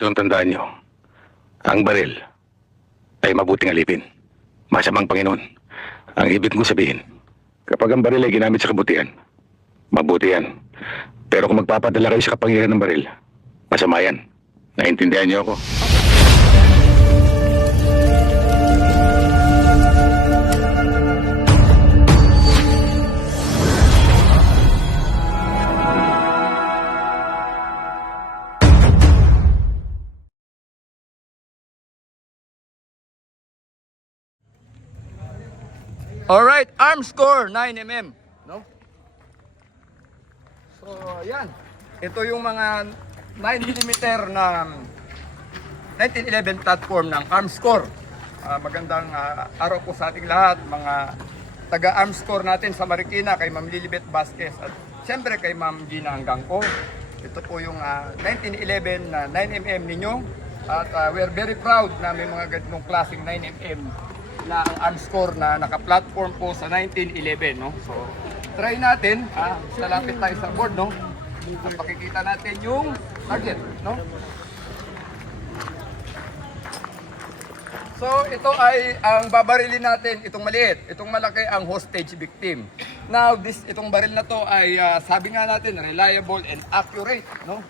Itong tandaan nyo, ang baril ay mabuting alipin. Masamang Panginoon. Ang ibig ko sabihin, kapag ang baril ay ginamit sa kabutihan, mabuti yan. Pero kung magpapadala kayo sa kapangyarihan ng baril, masama yan. Naintindihan niyo ako? Alright, arm score 9mm, no? So, yan. Ito yung mga 9mm na 1911 platform ng arm score. Magandang araw po sa ating lahat, mga taga-arm score natin sa Marikina, kay Ma'am Lilibet Vasquez at siyempre kay Ma'am Gina Angangco. Ito po yung 1911 na 9mm ninyo at we're very proud na may mga ganitong klaseng 9mm na ang arm score na naka-platform po sa 1911, no? So, try natin, lalapit tayo sa board, no? At pakikita natin yung target, no? So, ito ay ang babarilin natin, itong maliit, itong malaki ang hostage victim. Now, itong baril na to ay sabi nga natin, reliable and accurate, no?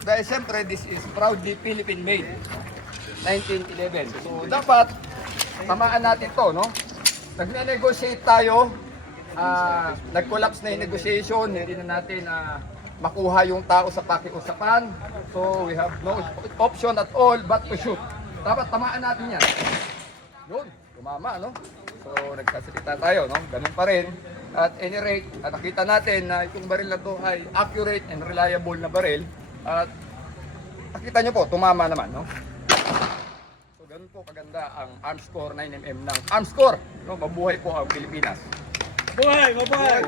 Dahil siyempre, this is proudly Philippine made, 1911. So, dapat tamaan natin to, no? Nagne-negotiate tayo, nag-collapse na yung negotiation, hindi na natin makuha yung tao sa pakiusapan. So, we have no option at all but to shoot. Dapat tamaan natin yan. Yun, tumama, no? So, nagsasalita tayo, no? Ganun pa rin. At any rate, nakita natin na itong baril na to ay accurate and reliable na baril. At nakita nyo po, tumama naman, no? So, ganun po kaganda ang arm score 9mm ng arm score. No? Mabuhay po ang Pilipinas. Mabuhay! Mabuhay!